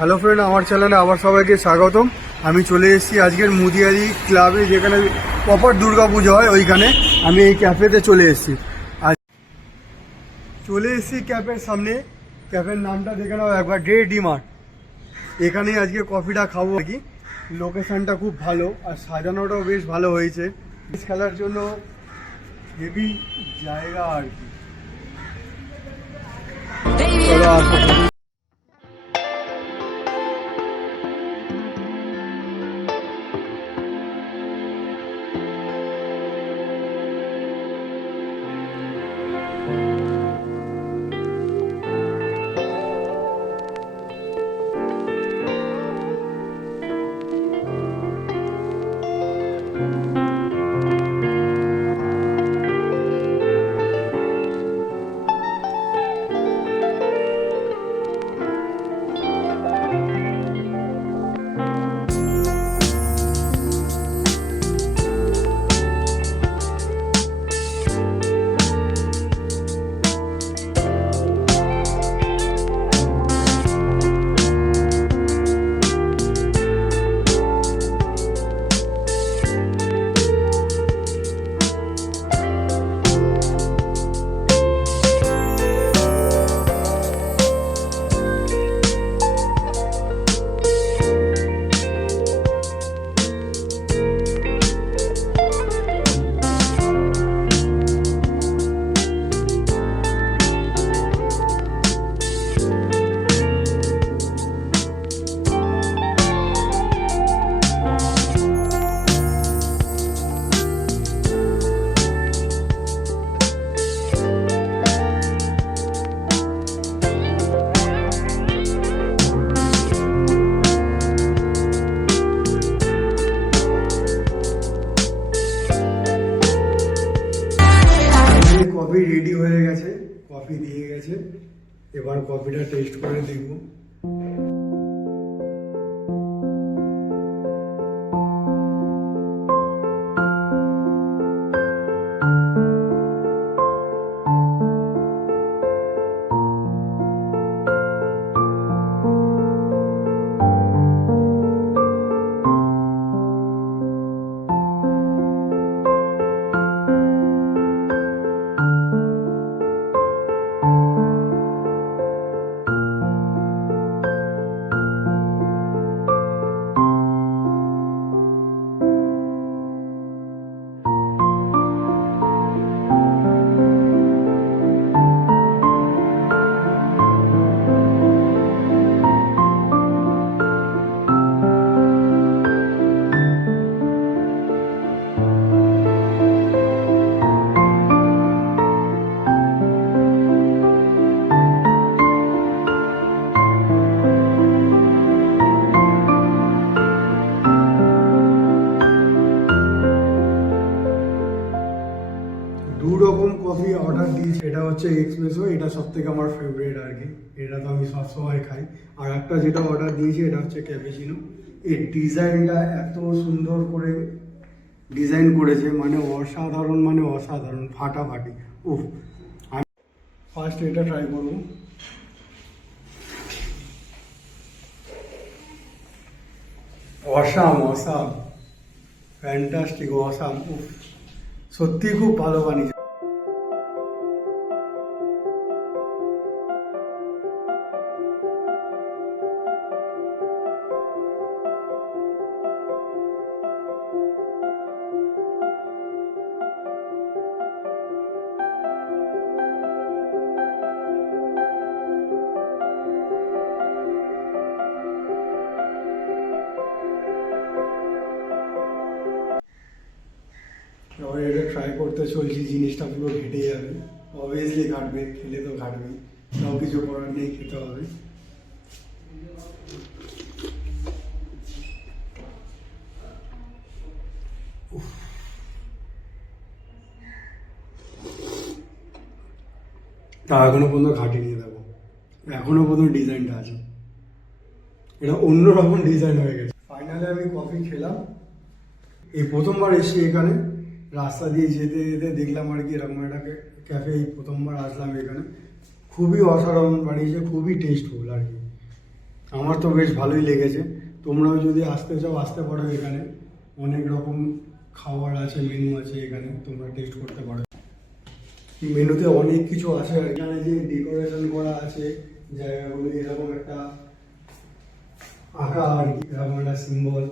Hello friend, আমার চ্যানেলে আবার সবাইকে স্বাগতম। আমি চলে এসেছি আজকের মুদিয়ারি ক্লাবে, যেখানে প্রপার দুর্গা পুজো হয় ওইখানে। আমি এই ক্যাফেতে চলে এসেছি। ক্যাফের সামনে। ক্যাফের নামটা দেখে নাও একবার, ডে ডিমার্ট। এখানেই আজকে কফিটা খাবো আর কি। লোকেশনটা খুব ভালো আর সাজানোটাও বেশ ভালো হয়েছে। খেলার জন্য হেভি জায়গা আর কি। চলো আসো। কফি রেডি হয়ে গেছে, কফি দিয়ে গেছে। এবার কফিটা টেস্ট করে দেখবো। দু রকম কফি অর্ডার দিয়েছি। এটা হচ্ছে এক্সপ্রেসো, এটা সব থেকে আমার ফেভারিট আর কি। এটা তো আমি সবসময় খাই। আর একটা যেটা অর্ডার দিয়েছি এটা হচ্ছে ক্যাপুচিনো। এর ডিজাইনটা এত সুন্দর করে ডিজাইন করেছে, মানে অসাধারণ, মানে অসাধারণ, ফাটাফাটি। উফ, আমি ফার্স্ট এটা ট্রাই করবো। Awesome, fantastic, awesome. উফ, সত্যি খুব ভালো বানিয়েছে। এবার এটা ট্রাই করতে চলছি। জিনিসটা পুরো ঘেটে যাবে, অবভিয়াসলি ঘাটবে, খেলে তো ঘাটবেই, তাও কিছু করার নেই, খেতে হবে। তা এখনো পর্যন্ত ঘাটিনি, দেখো এখনো পর্যন্ত ডিজাইনটা আছে। এটা অন্যরকম ডিজাইন হয়ে গেছে। ফাইনালি আমি কফি খেলাম। এই প্রথমবার এসে এখানে রাস্তা দিয়ে যেতে যেতে দেখলাম আর কি এরকম একটা ক্যাফে। এই প্রথমবার আসলাম এখানে। খুবই অসাধারণ বানিয়েছে, খুবই টেস্টফুল আর কি। আমার তো বেশ ভালোই লেগেছে। তোমরাও যদি আসতে চাও আসতে পারো, এখানে অনেক রকম খাবার আছে, মেনু আছে, এখানে তোমরা টেস্ট করতে পারো। মেনুতে অনেক কিছু আছে, এখানে যে ডেকোরেশন করা আছে জায়গাগুলো, এরকম একটা আঁকা আর কি, এরকম একটা সিম্বল।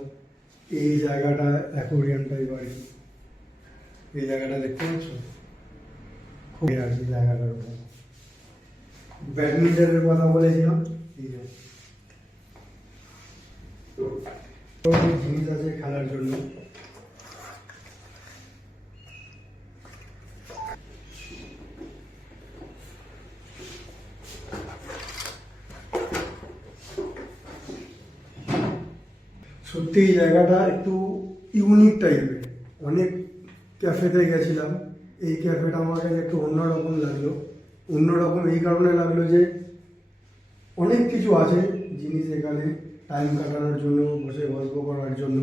এই জায়গাটা অ্যাকোরিয়াম টাইপ আর কি, এই জায়গাটা দেখতে পাচ্ছ, খুব আর কি জায়গাটার উপর। ব্যাডমিন্টনের কথা বলেছিলাম, এই যে জিনিস আছে খেলার জন্য। সত্যি এই জায়গাটা একটু ইউনিক টাইপের। অনেক ক্যাফেতে গেছিলাম, এই ক্যাফেটা আমার কাছে একটু অন্যরকম লাগলো। অন্যরকম এই কারণে লাগলো যে অনেক কিছু আছে জিনিস এখানে টাইম কাটানোর জন্য, বসে গল্প করার জন্য।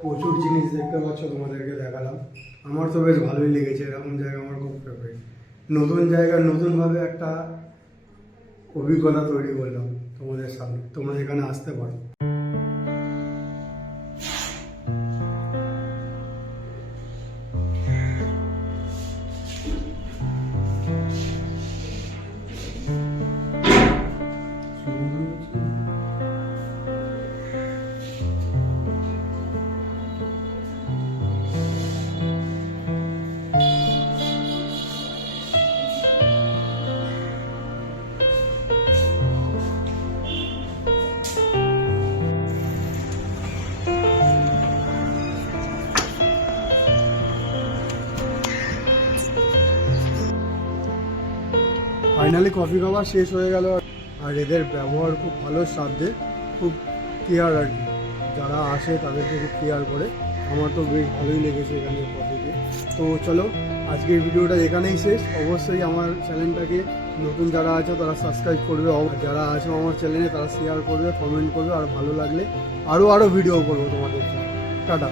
প্রচুর জিনিস দেখতে পাচ্ছ, তোমাদেরকে দেখালাম। আমার তো বেশ ভালোই লেগেছে, এরকম জায়গা আমার খুব ফেভারিট। নতুন জায়গা, নতুনভাবে একটা অভিজ্ঞতা তৈরি করলাম তোমাদের সামনে। তোমরা এখানে আসতে পারো। ফাইনালি কফি খাওয়া শেষ হয়ে গেল, আর এদের ব্যবহার খুব ভালো, সাধ্যে খুব কেয়ার আর কি। যারা আসে তাদেরকে খুব কেয়ার করে। আমার তো বেশ ভালোই লেগেছে এখানে কফিতে। তো চলো, আজকের ভিডিওটা এখানেই শেষ। অবশ্যই আমার চ্যানেলটাকে নতুন যারা আছে তারা সাবস্ক্রাইব করবে, যারা আছে আমার চ্যানেলে তারা শেয়ার করবে, কমেন্ট করবে, আর ভালো লাগলে আরও ভিডিও করবো তোমাদের। টাটা।